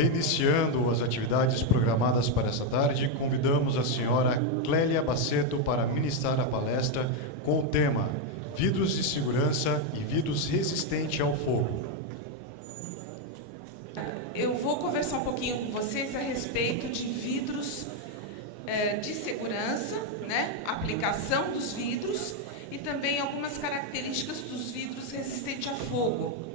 Reiniciando as atividades programadas para essa tarde, convidamos a senhora Clélia Baceto para ministrar a palestra com o tema Vidros de Segurança e Vidros Resistentes ao Fogo. Eu vou conversar um pouquinho com vocês a respeito de vidros de segurança, né? Aplicação dos vidros e também algumas características dos vidros resistentes a fogo.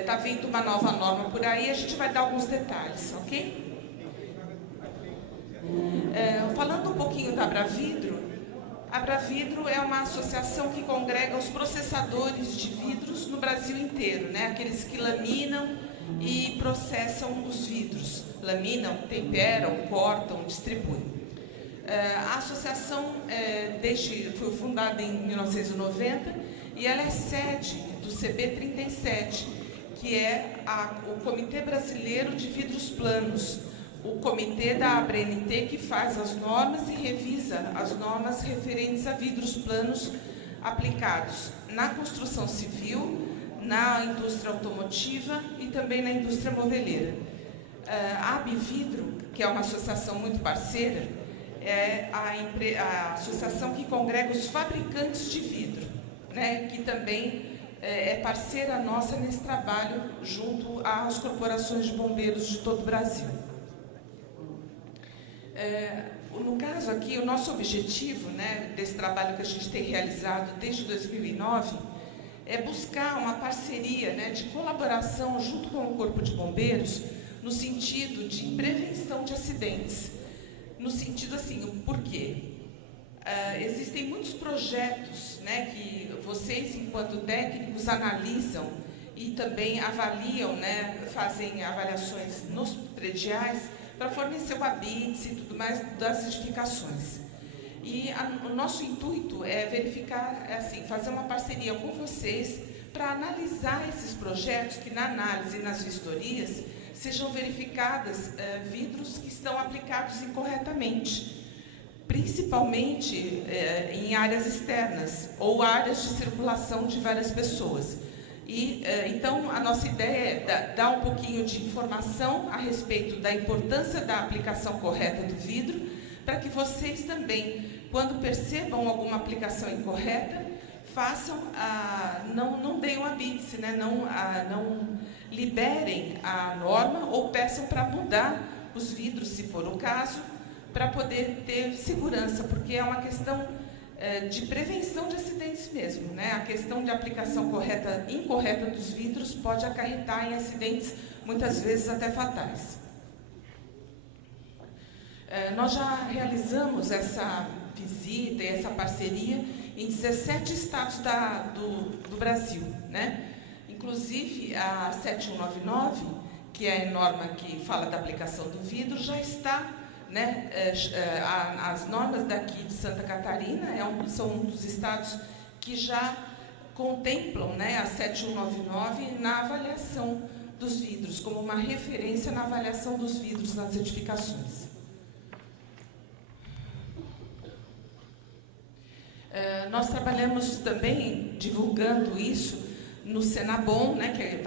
Está vindo uma nova norma por aí, a gente vai dar alguns detalhes, ok? Falando um pouquinho da Abravidro, a Abravidro é uma associação que congrega os processadores de vidros no Brasil inteiro, né? Aqueles que laminam e processam os vidros, laminam, temperam, cortam, distribuem. A associação foi fundada em 1990 e ela é sede do CB37, que é o Comitê Brasileiro de Vidros Planos, o comitê da ABRNT que faz as normas e revisa as normas referentes a vidros planos aplicados na construção civil, na indústria automotiva e também na indústria moveleira. A Abividro, que é uma associação muito parceira, é a associação que congrega os fabricantes de vidro, né, que também é parceira nossa nesse trabalho junto às corporações de bombeiros de todo o Brasil. No caso aqui, o nosso objetivo, né, desse trabalho que a gente tem realizado desde 2009 é buscar uma parceria, né, de colaboração junto com o Corpo de Bombeiros no sentido de prevenção de acidentes. No sentido assim, por quê? Existem muitos projetos, né, que vocês, enquanto técnicos, analisam e também avaliam, né, fazem avaliações nos prediais para fornecer o ABITS e tudo mais das edificações. E o nosso intuito é verificar, assim, fazer uma parceria com vocês para analisar esses projetos, que na análise e nas vistorias sejam verificadas vidros que estão aplicados incorretamente, principalmente em áreas externas ou áreas de circulação de várias pessoas. E então a nossa ideia é dar um pouquinho de informação a respeito da importância da aplicação correta do vidro, para que vocês também, quando percebam alguma aplicação incorreta, façam não deem o ABITS, né? Não liberem a norma ou peçam para mudar os vidros, se for o caso, para poder ter segurança, porque é uma questão de prevenção de acidentes mesmo, né? A questão de aplicação incorreta dos vidros pode acarretar em acidentes, muitas vezes até fatais. Nós já realizamos essa visita e essa parceria em 17 estados do Brasil, né? Inclusive, a 7199, que é a norma que fala da aplicação do vidro, já está, né? As normas daqui de Santa Catarina são um dos estados que já contemplam, né, a 7199 na avaliação dos vidros, como uma referência na avaliação dos vidros nas edificações. Nós trabalhamos também divulgando isso no Senabom, né, que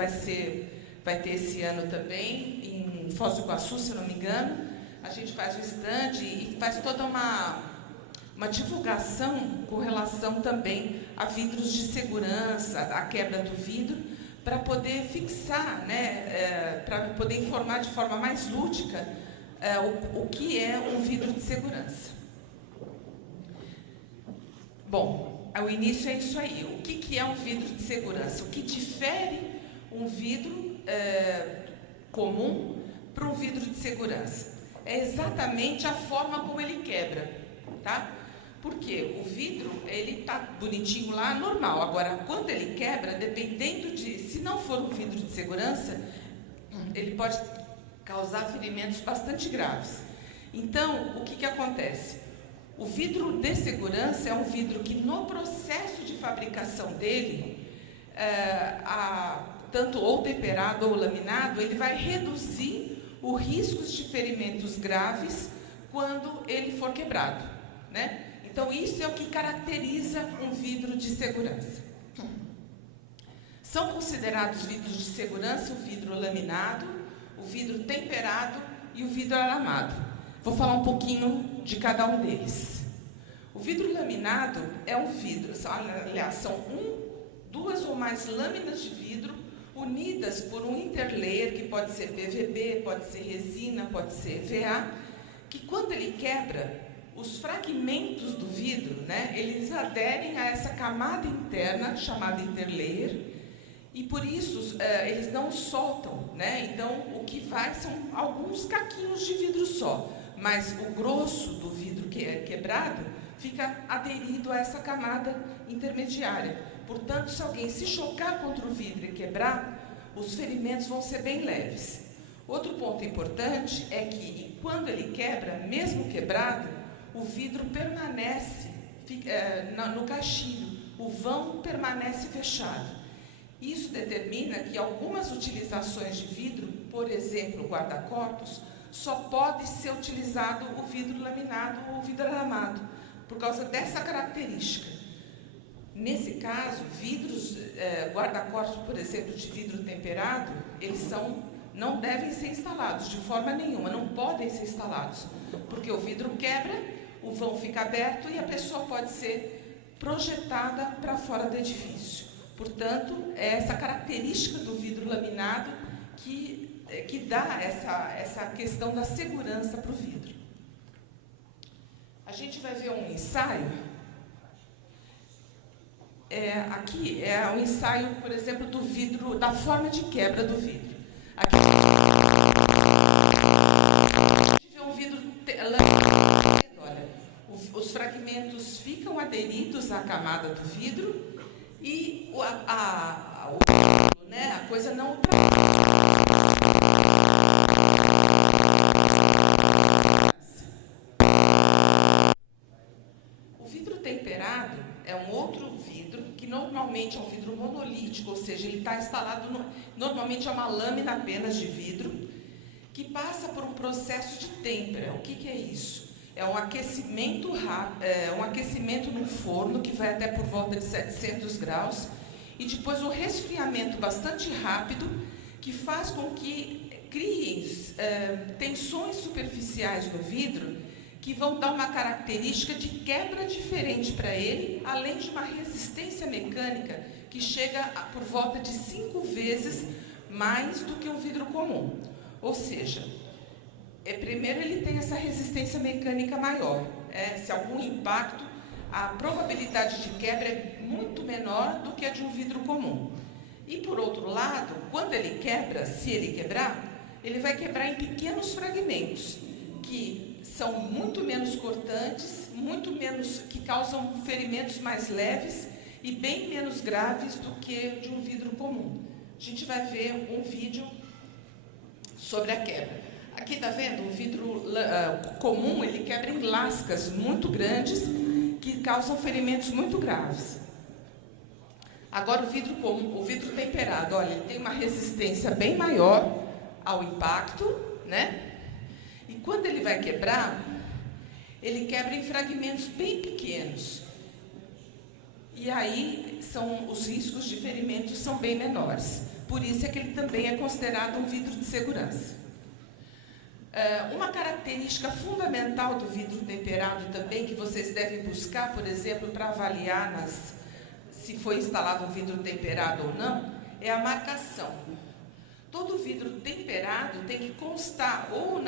vai ter esse ano também, em Foz do Iguaçu, se não me engano. A gente faz o stand e faz toda uma divulgação com relação também a vidros de segurança, a quebra do vidro, para poder fixar, né, para poder informar de forma mais lúdica o que é um vidro de segurança. Bom, o início é isso aí. O que é um vidro de segurança? O que difere um vidro comum para um vidro de segurança? É exatamente a forma como ele quebra, tá? Porque o vidro, ele tá bonitinho lá, normal. Agora, quando ele quebra, dependendo se não for um vidro de segurança, ele pode causar ferimentos bastante graves. Então, o que acontece? O vidro de segurança é um vidro que, no processo de fabricação dele, tanto ou temperado ou laminado, ele vai reduzir os riscos de ferimentos graves quando ele for quebrado, né? Então, isso é o que caracteriza um vidro de segurança. São considerados vidros de segurança o vidro laminado, o o vidro temperado e o vidro aramado. Vou falar um pouquinho de cada um deles. O vidro laminado é um vidro, aliás, são duas ou mais lâminas de vidro unidas por um interlayer, que pode ser PVB, pode ser resina, pode ser EVA, que quando ele quebra, os fragmentos do vidro, né, eles aderem a essa camada interna, chamada interlayer, e por isso eles não soltam, né? Então, o que vai são alguns caquinhos de vidro só, mas o grosso do vidro que é quebrado fica aderido a essa camada intermediária. Portanto, se alguém se chocar contra o vidro e quebrar, os ferimentos vão ser bem leves. Outro ponto importante é que, quando ele quebra, mesmo quebrado, o vidro permanece no caixilho, o vão permanece fechado. Isso determina que algumas utilizações de vidro, por exemplo, guarda-corpos, só pode ser utilizado o vidro laminado ou o vidro aramado, por causa dessa característica. Nesse caso, vidros, guarda-corpos, por exemplo, de vidro temperado, eles não devem ser instalados de forma nenhuma, não podem ser instalados, porque o vidro quebra, o vão fica aberto e a pessoa pode ser projetada para fora do edifício. Portanto, é essa característica do vidro laminado que dá essa questão da segurança para o vidro. A gente vai ver um ensaio. Aqui é um ensaio, por exemplo, do vidro, da forma de quebra do vidro. Aqui a gente vê um vidro laminado. Olha, os fragmentos ficam aderidos à camada do vidro e a coisa não ultrapassa. O vidro temperado é um outro vidro que normalmente é um vidro monolítico, ou seja, ele está instalado, normalmente é uma lâmina apenas de vidro, que passa por um processo de têmpera. O que é isso? É um aquecimento no forno, que vai até por volta de 700 graus, e depois um resfriamento bastante rápido, que faz com que criem tensões superficiais no vidro, que vão dar uma característica de quebra diferente para ele, além de uma resistência mecânica que chega por volta de 5 vezes mais do que um vidro comum. Ou seja, primeiro ele tem essa resistência mecânica maior. Se algum impacto, a probabilidade de quebra é muito menor do que a de um vidro comum. E, por outro lado, quando ele quebra, se ele quebrar, ele vai quebrar em pequenos fragmentos, que são muito menos cortantes, que causam ferimentos mais leves e bem menos graves do que de um vidro comum. A gente vai ver um vídeo sobre a quebra. Aqui está vendo? O vidro comum, ele quebra em lascas muito grandes, que causam ferimentos muito graves. Agora, o vidro comum, o vidro temperado, olha, ele tem uma resistência bem maior ao impacto, né? E quando ele vai quebrar, ele quebra em fragmentos bem pequenos. E aí, os riscos de ferimentos são bem menores. Por isso é que ele também é considerado um vidro de segurança. Uma característica fundamental do vidro temperado também, que vocês devem buscar, por exemplo, para avaliar se foi instalado um vidro temperado ou não, é a marcação. Todo vidro temperado tem que constar ou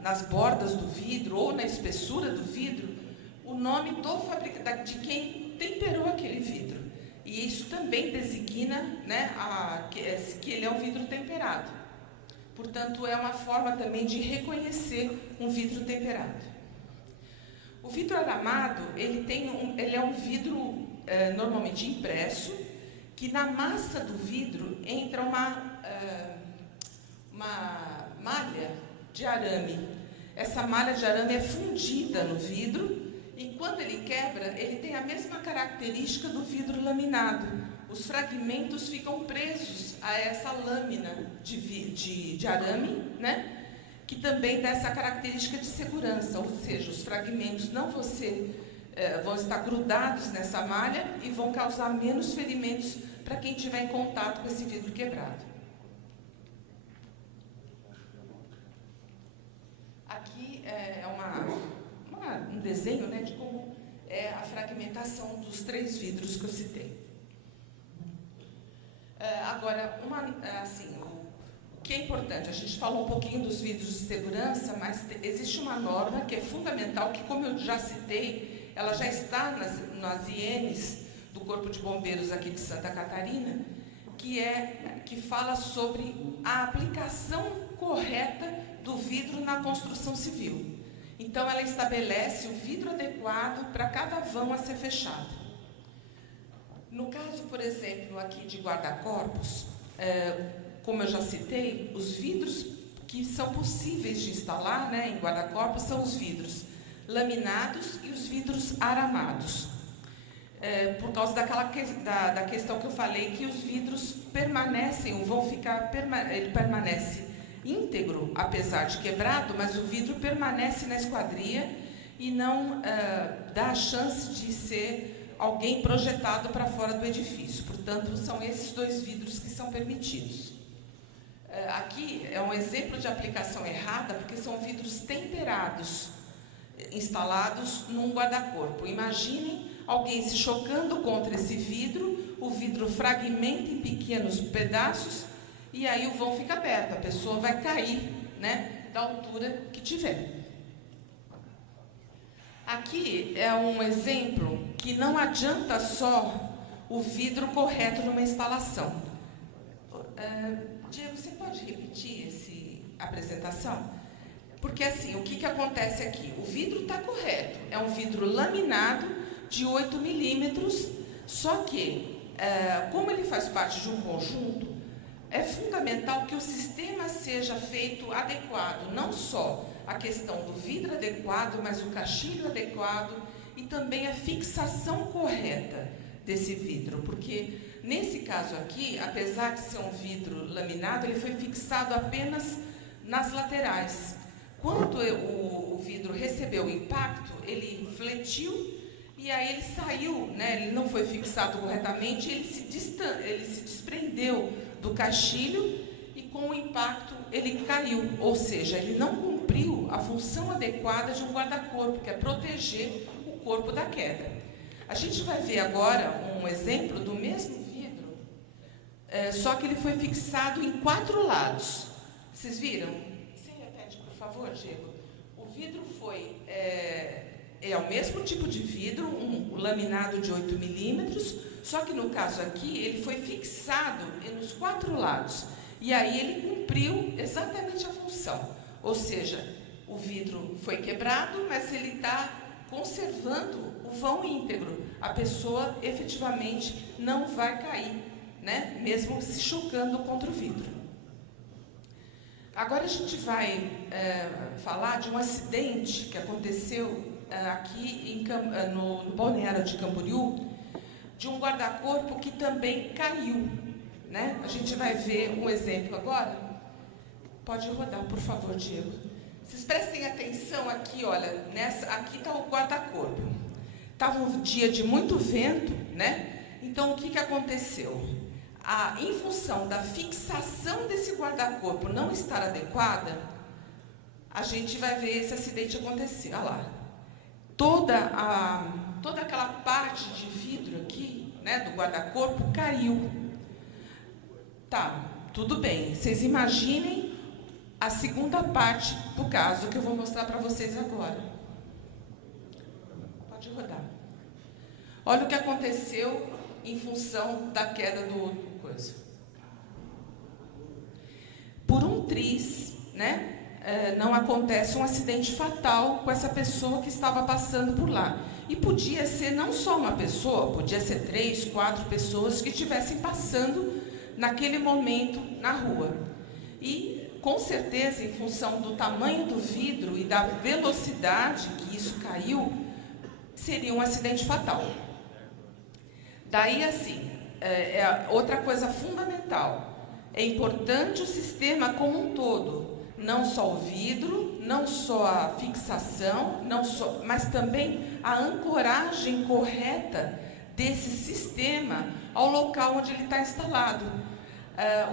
nas bordas do vidro ou na espessura do vidro o nome do fabricante, de quem temperou aquele vidro. E isso também designa, né, que ele é um vidro temperado. Portanto, é uma forma também de reconhecer um vidro temperado. O vidro aramado, ele é um vidro normalmente impresso, que na massa do vidro entra uma malha de arame. Essa malha de arame é fundida no vidro, e quando ele quebra, ele tem a mesma característica do vidro laminado. Os fragmentos ficam presos a essa lâmina de arame, né? Que também dá essa característica de segurança, ou seja, os fragmentos não vão estar grudados nessa malha e vão causar menos ferimentos para quem estiver em contato com esse vidro quebrado. Aqui é um desenho, né, de como é a fragmentação dos 3 vidros que eu citei. Agora, o que é importante, a gente falou um pouquinho dos vidros de segurança, mas existe uma norma que é fundamental, que, como eu já citei, ela já está nas INs do Corpo de Bombeiros aqui de Santa Catarina, que fala sobre a aplicação correta do vidro na construção civil. Então, ela estabelece o vidro adequado para cada vão a ser fechado. No caso, por exemplo, aqui de guarda-corpos, como eu já citei, os vidros que são possíveis de instalar, né, em guarda-corpos são os vidros laminados e os vidros aramados. Por causa da questão que eu falei, que os vidros permanecem, ele permanece íntegro, apesar de quebrado, mas o vidro permanece na esquadria e não dá a chance de ser alguém projetado para fora do edifício. Portanto, são esses 2 vidros que são permitidos. Aqui é um exemplo de aplicação errada, porque são vidros temperados, instalados num guarda-corpo. Imaginem alguém se chocando contra esse vidro, o vidro fragmenta em pequenos pedaços e aí o vão fica aberto, a pessoa vai cair, né, da altura que tiver. Aqui é um exemplo que não adianta só o vidro correto numa instalação. Diego, você pode repetir essa apresentação? Porque assim, o que acontece aqui? O vidro está correto, é um vidro laminado de 8 milímetros, só que, como ele faz parte de um conjunto, é fundamental que o sistema seja feito adequado, não só a questão do vidro adequado, mas o caixilho adequado e também a fixação correta desse vidro, porque nesse caso aqui, apesar de ser um vidro laminado, ele foi fixado apenas nas laterais. Quando o vidro recebeu o impacto, ele fletiu e aí ele saiu, né? Ele não foi fixado corretamente, ele se desprendeu do caixilho e com o impacto ele caiu, ou seja, ele não cumpriu a função adequada de um guarda-corpo, que é proteger o corpo da queda. A gente vai ver agora um exemplo do mesmo vidro, só que ele foi fixado em 4 lados. Vocês viram? Você repete, por favor, Diego. O vidro foi... É o mesmo tipo de vidro, um laminado de 8 milímetros, só que no caso aqui, ele foi fixado nos 4 lados. E aí ele cumpriu exatamente a função. Ou seja, o vidro foi quebrado, mas ele está conservando o vão íntegro. A pessoa efetivamente não vai cair, né? Mesmo se chocando contra o vidro. Agora a gente vai falar de um acidente que aconteceu aqui no balneário de Camboriú, de um guarda-corpo que também caiu, né? A gente vai ver um exemplo agora. Pode rodar, por favor, Diego. Vocês prestem atenção aqui, olha, aqui está o guarda-corpo. Estava um dia de muito vento, né? Então, o que aconteceu? Em função da fixação desse guarda-corpo não estar adequada, a gente vai ver esse acidente acontecer. Olha lá. Toda aquela parte de vidro aqui, né, do guarda-corpo, caiu. Tá, tudo bem. Vocês imaginem a segunda parte do caso que eu vou mostrar para vocês agora. Pode rodar. Olha o que aconteceu em função da queda do coisa. Por um triz, né? Não acontece um acidente fatal com essa pessoa que estava passando por lá. E podia ser não só uma pessoa, podia ser 3, 4 pessoas que estivessem passando naquele momento na rua. E, com certeza, em função do tamanho do vidro e da velocidade que isso caiu, seria um acidente fatal. Daí, assim, outra coisa fundamental, é importante o sistema como um todo, não só o vidro, não só a fixação, mas também a ancoragem correta desse sistema ao local onde ele está instalado.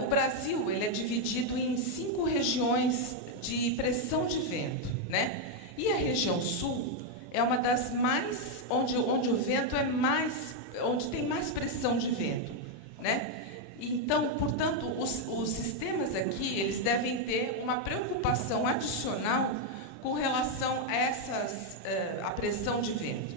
O Brasil ele é dividido em 5 regiões de pressão de vento, né? E a região sul é uma das mais, onde o vento é mais, onde tem mais pressão de vento, né? Então, portanto, os sistemas aqui, eles devem ter uma preocupação adicional com relação a a pressão de vento.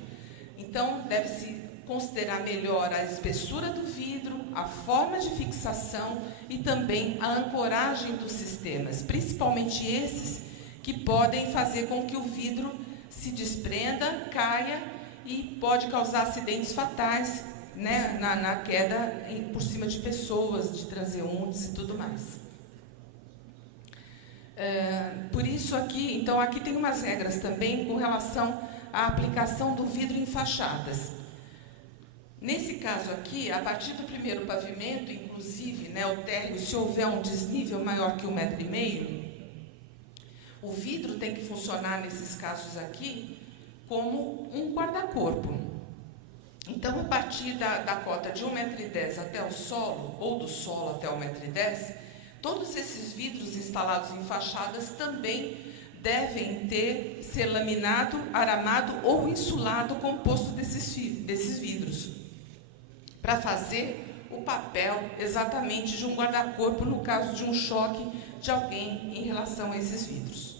Então, deve-se considerar melhor a espessura do vidro, a forma de fixação e também a ancoragem dos sistemas, principalmente esses que podem fazer com que o vidro se desprenda, caia e pode causar acidentes fatais, né, na queda por cima de pessoas, de transeuntes e tudo mais. Por isso aqui, então aqui tem umas regras também com relação à aplicação do vidro em fachadas. Nesse caso aqui, a partir do primeiro pavimento, inclusive, né, o térreo, se houver um desnível maior que 1,5 m, o vidro tem que funcionar, nesses casos aqui, como um guarda-corpo. Então, a partir da cota de 1,10 m até o solo, ou do solo até 1,10 m, todos esses vidros instalados em fachadas também devem ser laminado, aramado ou insulado composto desses vidros, para fazer o papel exatamente de um guarda-corpo no caso de um choque de alguém em relação a esses vidros.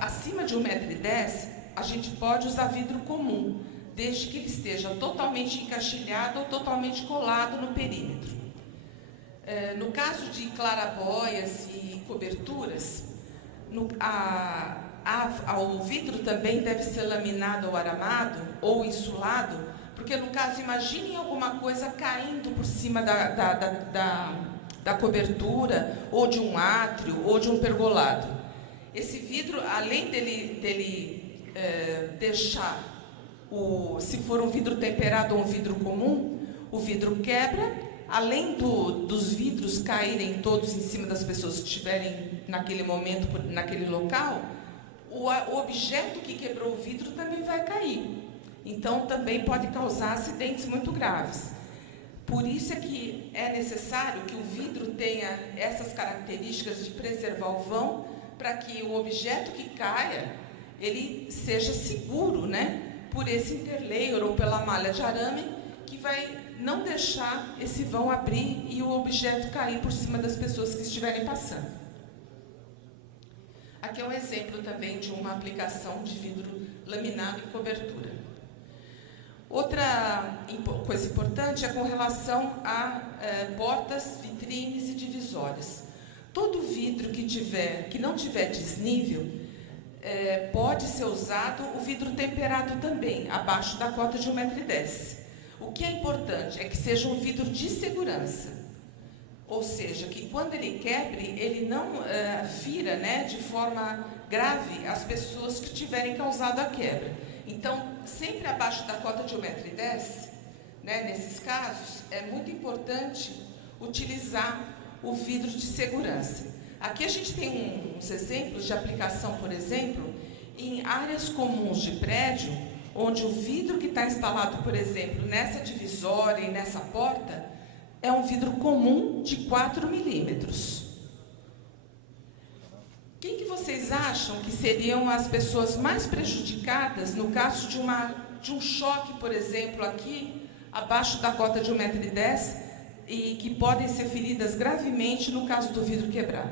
Acima de 1,10 m, a gente pode usar vidro comum, desde que ele esteja totalmente encaixilhado ou totalmente colado no perímetro. No caso de clarabóias e coberturas, o vidro também deve ser laminado ou aramado ou insulado, porque no caso, imaginem alguma coisa caindo por cima da cobertura, ou de um átrio, ou de um pergolado. Esse vidro, além dele deixar, se for um vidro temperado ou um vidro comum, o vidro quebra. Além dos vidros caírem todos em cima das pessoas que estiverem naquele momento, naquele local, o objeto que quebrou o vidro também vai cair. Então, também pode causar acidentes muito graves. Por isso é que é necessário que o vidro tenha essas características de preservar o vão, para que o objeto que caia, ele seja seguro, né, por esse interlayer ou pela malha de arame, que vai não deixar esse vão abrir e o objeto cair por cima das pessoas que estiverem passando. Aqui é um exemplo também de uma aplicação de vidro laminado em cobertura. Outra coisa importante é com relação a portas, vitrines e divisórias. Todo vidro que não tiver desnível, pode ser usado o vidro temperado também, abaixo da cota de 1,10 m. O que é importante é que seja um vidro de segurança, ou seja, que quando ele quebre, ele não fira, né, de forma grave as pessoas que tiverem causado a quebra. Então, sempre abaixo da cota de 1,10 m, né, nesses casos, é muito importante utilizar o vidro de segurança. Aqui a gente tem uns exemplos de aplicação, por exemplo, em áreas comuns de prédio, onde o vidro que está instalado, por exemplo, nessa divisória e nessa porta, é um vidro comum de 4 milímetros. Quem que vocês acham que seriam as pessoas mais prejudicadas no caso de um choque, por exemplo, aqui, abaixo da cota de 1,10 m, e que podem ser feridas gravemente no caso do vidro quebrar?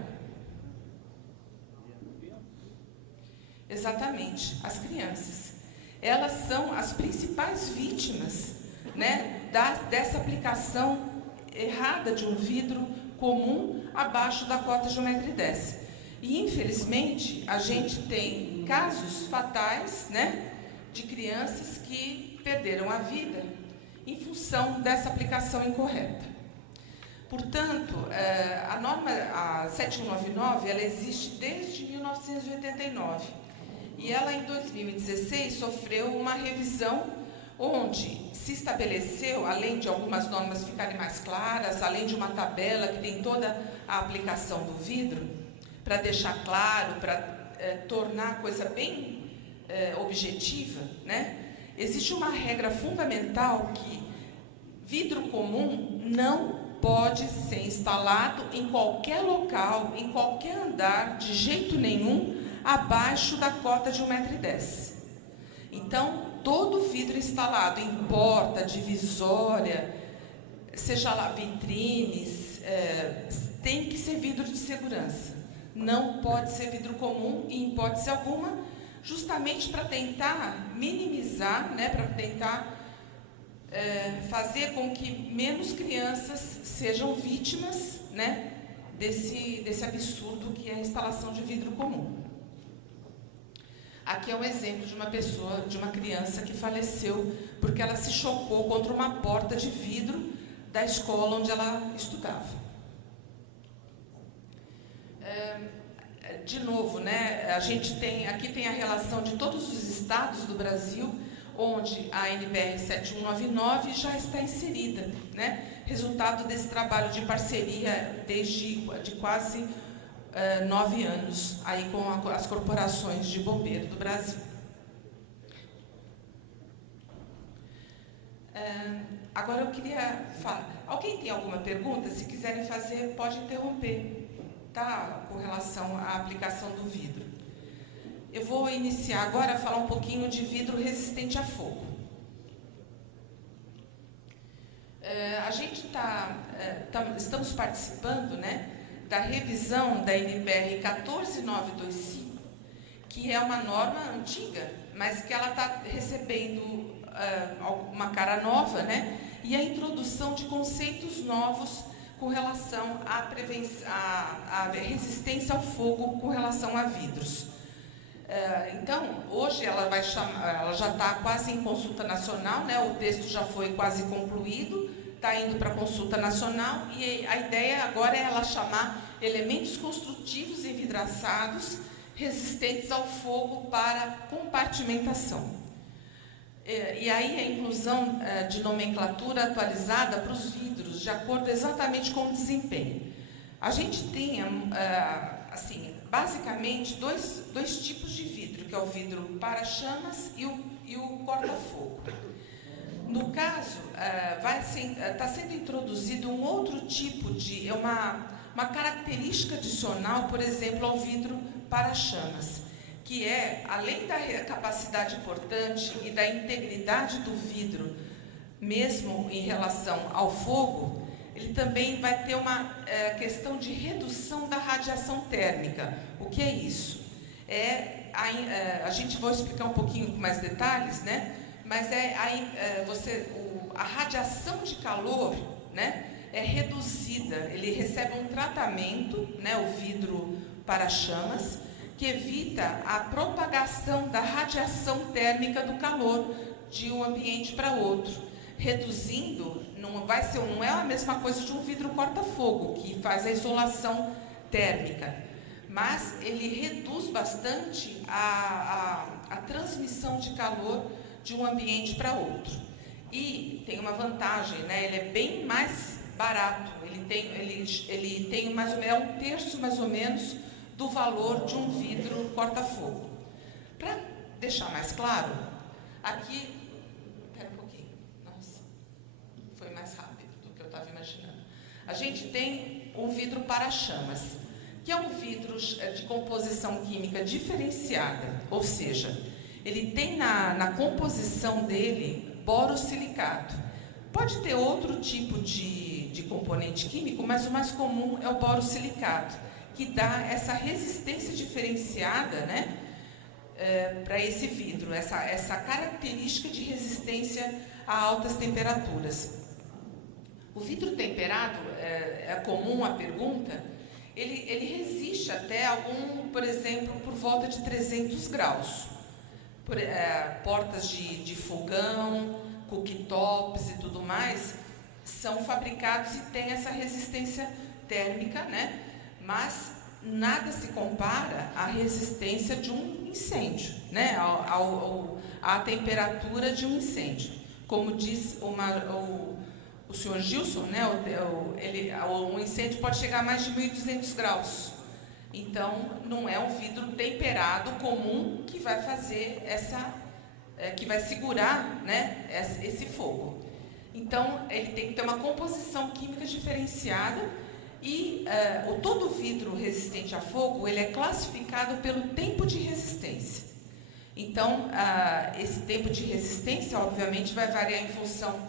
Exatamente, as crianças. Elas são as principais vítimas, né, dessa aplicação errada de um vidro comum abaixo da cota de 1,10 m. E, infelizmente, a gente tem casos fatais, né, de crianças que perderam a vida em função dessa aplicação incorreta. Portanto, a norma, a 7199, ela existe desde 1989. E ela, em 2016, sofreu uma revisão onde se estabeleceu, além de algumas normas ficarem mais claras, além de uma tabela que tem toda a aplicação do vidro, para deixar claro, para tornar a coisa bem objetiva, né? Existe uma regra fundamental que vidro comum não pode ser instalado em qualquer local, em qualquer andar, de jeito nenhum, abaixo da cota de 1,10 m. Então, todo vidro instalado em porta, divisória, seja lá vitrines, tem que ser vidro de segurança. Não pode ser vidro comum, em hipótese alguma, justamente para tentar minimizar, né, para tentar fazer com que menos crianças sejam vítimas, né, desse absurdo que é a instalação de vidro comum. Aqui é um exemplo de uma pessoa, de uma criança que faleceu porque ela se chocou contra uma porta de vidro da escola onde ela estudava. De novo, né, aqui tem a relação de todos os estados do Brasil, onde a NBR 7199 já está inserida, né, resultado desse trabalho de parceria de quase 9 anos aí com as corporações de bombeiro do Brasil. Agora eu queria falar. Alguém tem alguma pergunta? Se quiserem fazer, pode interromper, tá? Com relação à aplicação do vidro. Eu vou iniciar agora a falar um pouquinho de vidro resistente a fogo. Estamos participando, né, da revisão da NBR 14925, que é uma norma antiga, mas que ela está recebendo uma cara nova, né, e a introdução de conceitos novos com relação à resistência ao fogo com relação a vidros. Então, hoje ela já está quase em consulta nacional, né, o texto já foi quase concluído, está indo para a consulta nacional, e a ideia agora é ela chamar elementos construtivos envidraçados resistentes ao fogo para compartimentação. E aí a inclusão de nomenclatura atualizada para os vidros, de acordo exatamente com o desempenho. A gente tem, assim, basicamente, dois tipos de vidro, que é o vidro para-chamas e o corta-fogo. No caso, está sendo introduzido um outro tipo de... uma característica adicional, por exemplo, ao vidro para-chamas, que é, além da capacidade portante e da integridade do vidro, mesmo em relação ao fogo, ele também vai ter uma questão de redução da radiação térmica. O que é isso? A gente vai explicar um pouquinho com mais detalhes, né? Mas a radiação de calor, né, é reduzida. Ele recebe um tratamento, né, o vidro para-chamas, que evita a propagação da radiação térmica do calor de um ambiente para outro, reduzindo, não é a mesma coisa de um vidro corta-fogo, que faz a isolação térmica, mas ele reduz bastante a transmissão de calor de um ambiente para outro. E tem uma vantagem, né? Ele é bem mais barato, ele tem mais ou menos, 1/3 mais ou menos do valor de um vidro corta-fogo. Para deixar mais claro, aqui... Espera um pouquinho. Nossa, foi mais rápido do que eu estava imaginando. A gente tem um vidro para-chamas, que é um vidro de composição química diferenciada, ou seja, ele tem na composição dele borosilicato. Pode ter outro tipo de componente químico, mas o mais comum é o borosilicato, que dá essa resistência diferenciada, né, para esse vidro, essa característica de resistência a altas temperaturas. O vidro temperado, é comum a pergunta, ele resiste até por exemplo, por volta de 300 graus. Portas de fogão, cooktops e tudo mais, são fabricados e têm essa resistência térmica, né? Mas nada se compara à resistência de um incêndio, né? À temperatura de um incêndio. Como diz o senhor Gilson, né? Um incêndio pode chegar a mais de 1.200 graus. Então, não é um vidro temperado comum que vai fazer que vai segurar, né, esse fogo. Então, ele tem que ter uma composição química diferenciada e todo vidro resistente a fogo, ele é classificado pelo tempo de resistência. Então, esse tempo de resistência, obviamente, vai variar em função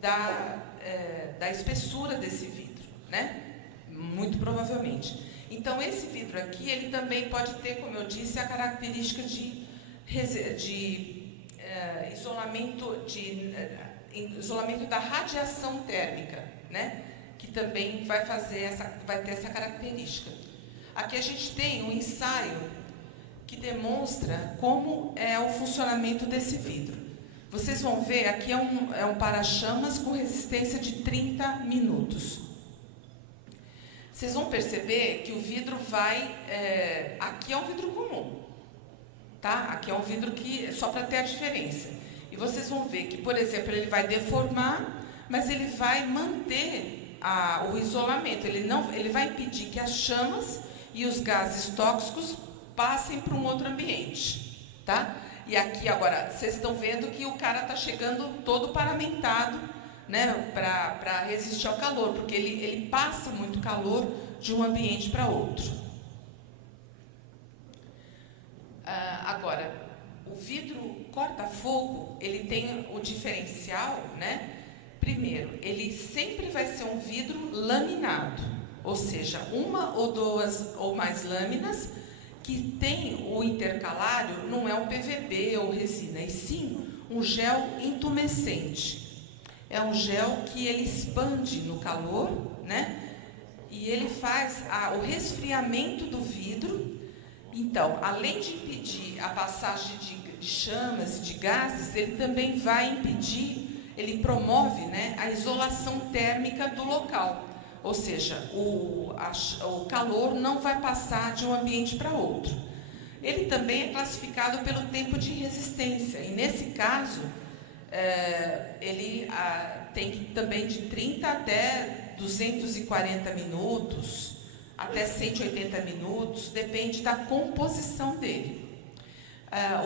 da espessura desse vidro, né? Muito provavelmente. Então, esse vidro aqui, ele também pode ter, como eu disse, a característica de isolamento da radiação térmica, né? Que também vai ter essa característica. Aqui a gente tem um ensaio que demonstra como é o funcionamento desse vidro. Vocês vão ver, aqui é um para-chamas com resistência de 30 minutos. Vocês vão perceber que o vidro aqui é um vidro comum, tá? Aqui é um vidro que, só para ter a diferença. E vocês vão ver que, por exemplo, ele vai deformar, mas ele vai manter o isolamento. Ele vai impedir que as chamas e os gases tóxicos passem para um outro ambiente, tá? E aqui agora, vocês estão vendo que o cara está chegando todo paramentado, né, para resistir ao calor, porque ele passa muito calor de um ambiente para outro. Agora, o vidro corta-fogo, ele tem o diferencial, né? Primeiro, ele sempre vai ser um vidro laminado, ou seja, uma ou duas ou mais lâminas que tem o intercalário, não é um PVB ou resina, e sim um gel intumescente. É um gel que ele expande no calor, né? E ele faz o resfriamento do vidro. Então, além de impedir a passagem de chamas e de gases, ele também vai impedir, ele promove, né, a isolação térmica do local. Ou seja, o calor não vai passar de um ambiente para outro. Ele também é classificado pelo tempo de resistência. E nesse caso, ele tem também de 30 até 240 minutos, até 180 minutos, depende da composição dele.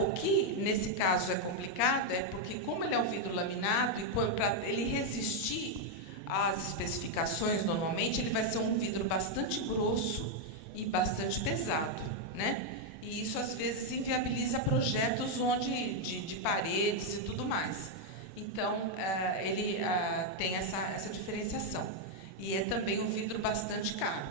O que, nesse caso, é complicado é porque, como ele é um vidro laminado, e para ele resistir às especificações, normalmente, ele vai ser um vidro bastante grosso e bastante pesado, né? E isso, às vezes, inviabiliza projetos de paredes e tudo mais. Então, ele tem essa diferenciação. E é também um vidro bastante caro.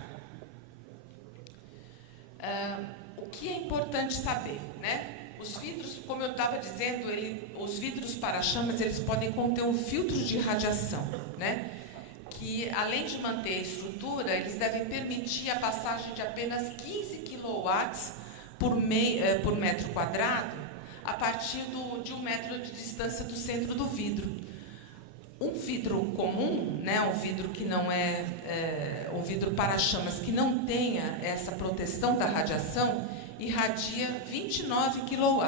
O que é importante saber, né? Os vidros, como eu estava dizendo, os vidros para-chamas, eles podem conter um filtro de radiação, né? Que, além de manter a estrutura, eles devem permitir a passagem de apenas 15 kW por metro quadrado, a partir de 1 metro de distância do centro do vidro. Um vidro comum, né, um vidro que não um vidro para-chamas que não tenha essa proteção da radiação, irradia 29 kW,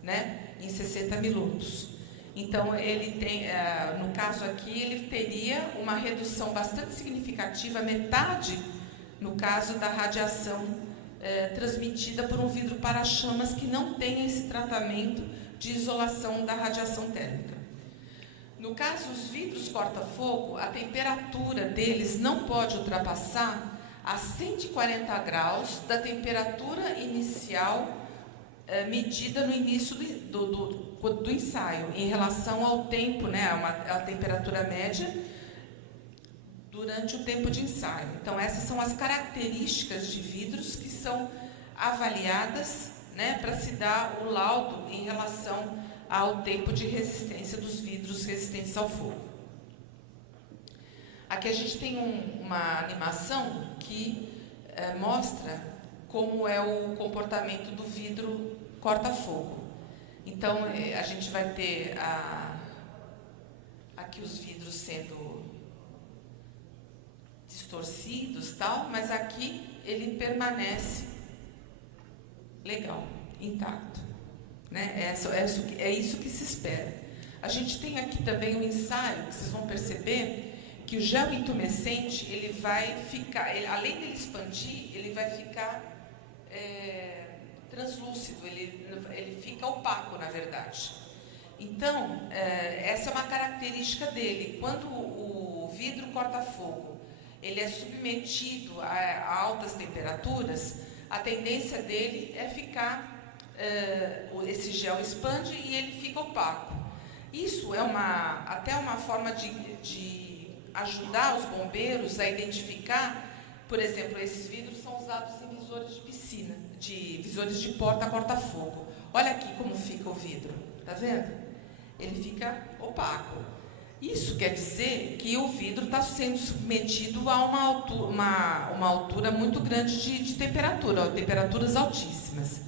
né, em 60 minutos. Então, ele tem, no caso aqui, ele teria uma redução bastante significativa, metade, no caso da radiação transmitida por um vidro para-chamas que não tem esse tratamento de isolação da radiação térmica. No caso, os vidros corta-fogo, a temperatura deles não pode ultrapassar a 140 graus da temperatura inicial medida no início do ensaio, em relação ao tempo, né, a temperatura média durante o tempo de ensaio. Então, essas são as características de vidros que são avaliadas, né, para se dar o laudo em relação ao tempo de resistência dos vidros resistentes ao fogo. Aqui a gente tem uma animação que mostra como é o comportamento do vidro corta-fogo. Então, a gente vai ter aqui os vidros sendo distorcidos, tal, mas aqui ele permanece legal, intacto, né? É isso que se espera. A gente tem aqui também um ensaio, que vocês vão perceber que o gel intumescente, ele vai ficar, além dele expandir, ele vai ficar translúcido, ele fica opaco, na verdade. Então, essa é uma característica dele. Quando o vidro corta-fogo ele é submetido a altas temperaturas, a tendência dele é ficar, esse gel expande e ele fica opaco. Isso é até uma forma de ajudar os bombeiros a identificar, por exemplo, esses vidros são usados em visores de piscina, visores de porta corta-fogo. Olha aqui como fica o vidro, tá vendo? Ele fica opaco. Isso quer dizer que o vidro está sendo submetido a uma altura muito grande de temperatura, temperaturas altíssimas.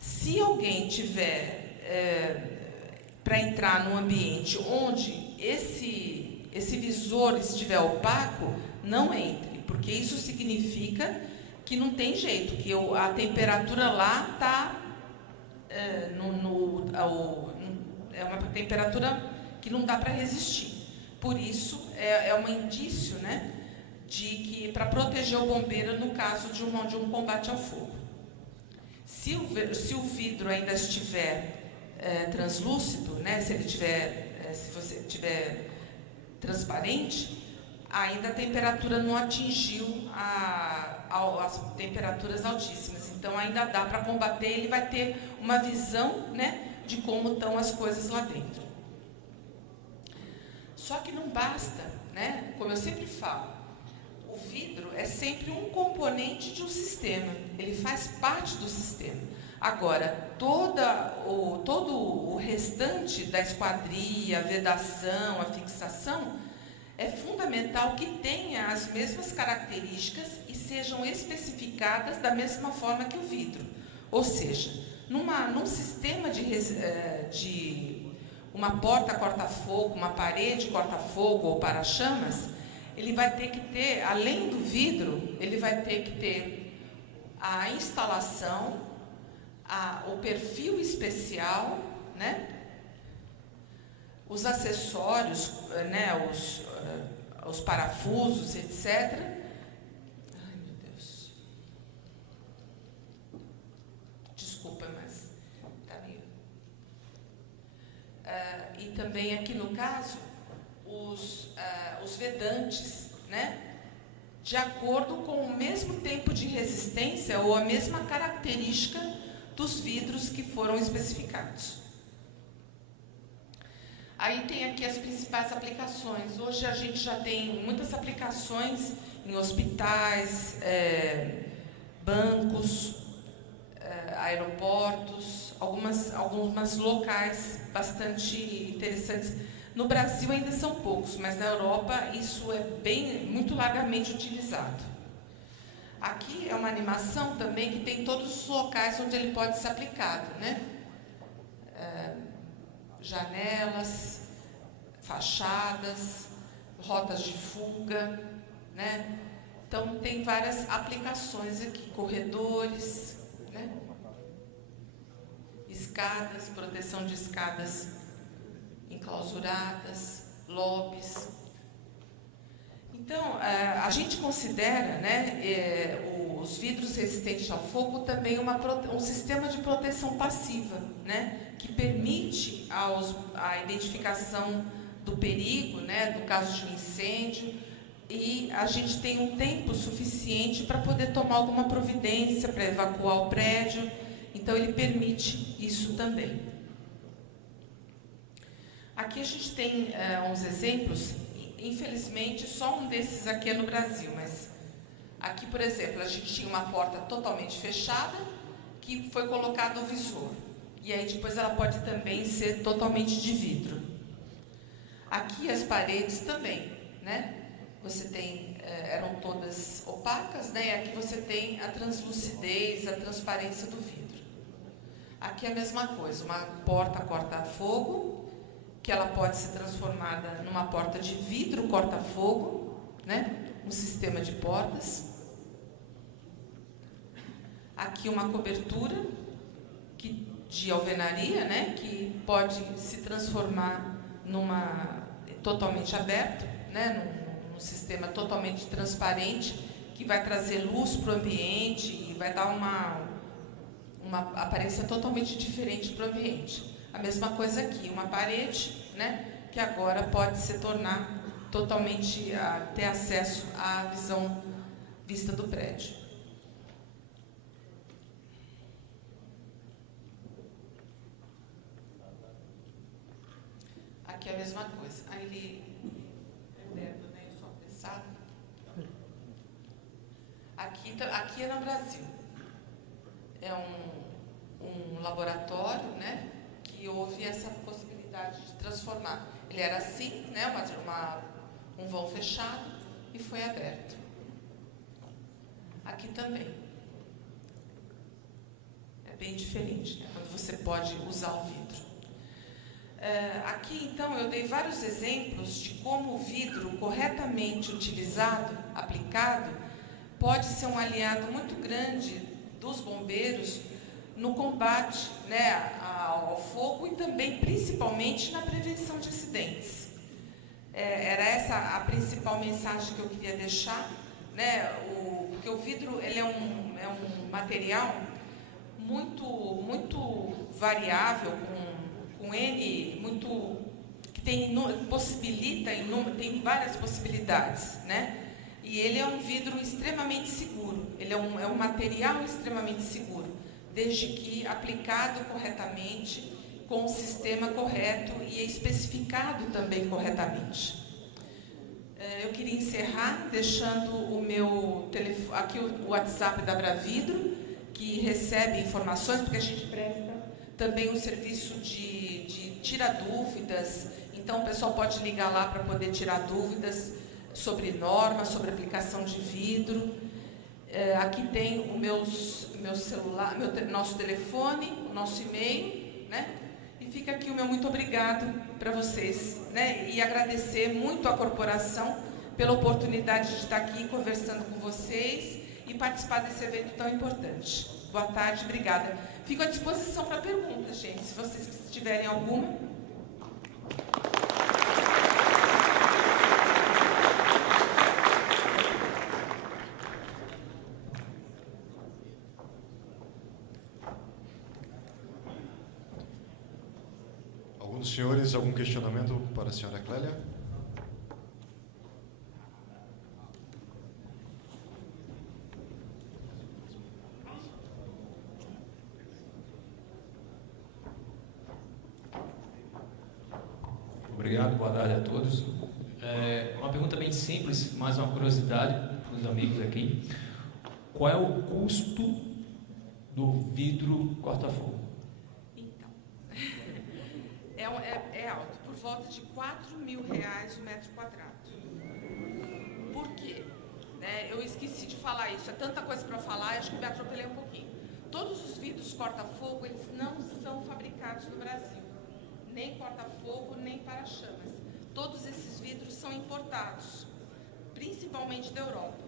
Se alguém tiver para entrar num ambiente onde esse visor estiver opaco, não entre, porque isso significa que não tem jeito, que a temperatura lá está é uma temperatura que não dá para resistir. Por isso, é um indício, né, de que para proteger o bombeiro no caso de um combate ao fogo. Se o vidro ainda estiver translúcido, né, se você tiver transparente, ainda a temperatura não atingiu as temperaturas altíssimas. Então, ainda dá para combater, ele vai ter uma visão, né, de como estão as coisas lá dentro. Só que não basta, né, como eu sempre falo, o vidro é sempre um componente de um sistema, ele faz parte do sistema. Agora, todo o restante da esquadria, a vedação, a fixação, é fundamental que tenha as mesmas características e sejam especificadas da mesma forma que o vidro. Ou seja, num sistema de uma porta corta-fogo, uma parede corta-fogo ou para-chamas, ele vai ter que ter, além do vidro, ele vai ter que ter a instalação, o perfil especial, né? Os acessórios, né? Os parafusos, etc. Ai, meu Deus. Desculpa, mas tá meio... e também aqui no caso, os vedantes, né? De acordo com o mesmo tempo de resistência ou a mesma característica dos vidros que foram especificados. Aí tem aqui as principais aplicações. Hoje a gente já tem muitas aplicações em hospitais, bancos, aeroportos, algumas locais bastante interessantes. No Brasil ainda são poucos, mas na Europa isso é muito largamente utilizado. Aqui é uma animação também que tem todos os locais onde ele pode ser aplicado, né? Janelas, fachadas, rotas de fuga, né? Então tem várias aplicações aqui, corredores, né? Escadas, proteção de escadas enclausuradas, lobbies. Então, a gente considera, né, os vidros resistentes ao fogo também um sistema de proteção passiva, né, que permite a identificação do perigo, né, do caso de um incêndio, e a gente tem um tempo suficiente para poder tomar alguma providência para evacuar o prédio. Então, ele permite isso também. Aqui a gente tem uns exemplos. Infelizmente, só um desses aqui é no Brasil, mas aqui, por exemplo, a gente tinha uma porta totalmente fechada que foi colocado o visor. E aí depois ela pode também ser totalmente de vidro. Aqui as paredes também, né? Você tem, eram todas opacas, né? E aqui você tem a translucidez, a transparência do vidro. Aqui é a mesma coisa, uma porta corta-fogo, que ela pode ser transformada numa porta de vidro corta-fogo, né? Um sistema de portas. Aqui uma cobertura de alvenaria, né? Que pode se transformar totalmente aberto, né? Num sistema totalmente transparente, que vai trazer luz para o ambiente e vai dar uma aparência totalmente diferente para o ambiente. A mesma coisa aqui, uma parede, né, que agora pode se tornar totalmente, ter acesso à vista do prédio. Aqui é a mesma coisa. Aí ele é aberto, né, só apressado. Aqui é no Brasil. É um laboratório, né, que houve essa possibilidade de transformar. Ele era assim, né, um vão fechado, e foi aberto. Aqui também. É bem diferente, né, quando você pode usar o vidro. Aqui, então, eu dei vários exemplos de como o vidro, corretamente utilizado, aplicado, pode ser um aliado muito grande dos bombeiros no combate, né, ao fogo e também, principalmente, na prevenção de acidentes. Era essa a principal mensagem que eu queria deixar, né, porque o vidro ele é um material muito variável, com N, que tem várias possibilidades, né? E ele é um vidro extremamente seguro, ele é um material extremamente seguro, desde que aplicado corretamente, com o sistema correto e especificado também corretamente. Eu queria encerrar deixando o meu telefone, aqui o WhatsApp da Bravidro, que recebe informações, porque a gente presta também um serviço de tirar dúvidas, então o pessoal pode ligar lá para poder tirar dúvidas sobre normas, sobre aplicação de vidro. Aqui tem o meu celular, nosso telefone, o nosso e-mail, né? E fica aqui o meu muito obrigado para vocês, né? E agradecer muito à corporação pela oportunidade de estar aqui conversando com vocês e participar desse evento tão importante. Boa tarde, obrigada. Fico à disposição para perguntas, gente, se vocês tiverem alguma. Alguns senhores, algum questionamento para a senhora Clélia? Obrigado, boa tarde a todos. Uma pergunta bem simples, mais uma curiosidade para os amigos aqui. Qual é o custo do vidro corta-fogo? Então, é alto, por volta de R$4.000 o metro quadrado. Por quê? Eu esqueci de falar isso, é tanta coisa para falar, acho que me atropelei um pouquinho. Todos os vidros corta-fogo, eles não são fabricados no Brasil. Nem corta-fogo, nem para-chamas. Todos esses vidros são importados, principalmente da Europa.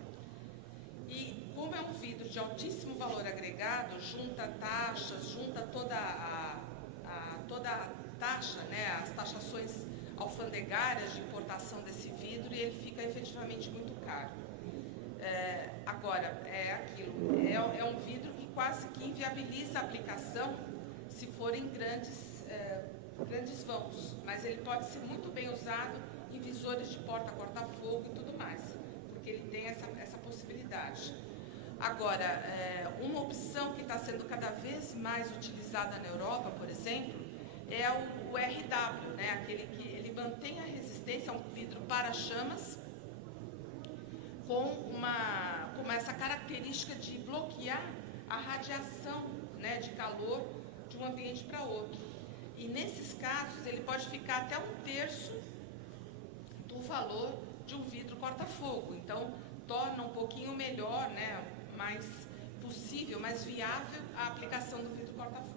E como é um vidro de altíssimo valor agregado, junta taxas, junta toda a taxa, né, as taxações alfandegárias de importação desse vidro, e ele fica efetivamente muito caro. Agora, é um vidro que quase que inviabiliza a aplicação se forem grandes vãos, mas ele pode ser muito bem usado em visores de porta corta-fogo e tudo mais, porque ele tem essa possibilidade. Agora, uma opção que está sendo cada vez mais utilizada na Europa, por exemplo, é o RW, né? Aquele que ele mantém a resistência, é um vidro para-chamas, com essa característica de bloquear a radiação, né, de calor de um ambiente para outro. E nesses casos, ele pode ficar até 1/3 do valor de um vidro corta-fogo. Então, torna um pouquinho melhor, né, mais possível, mais viável a aplicação do vidro corta-fogo.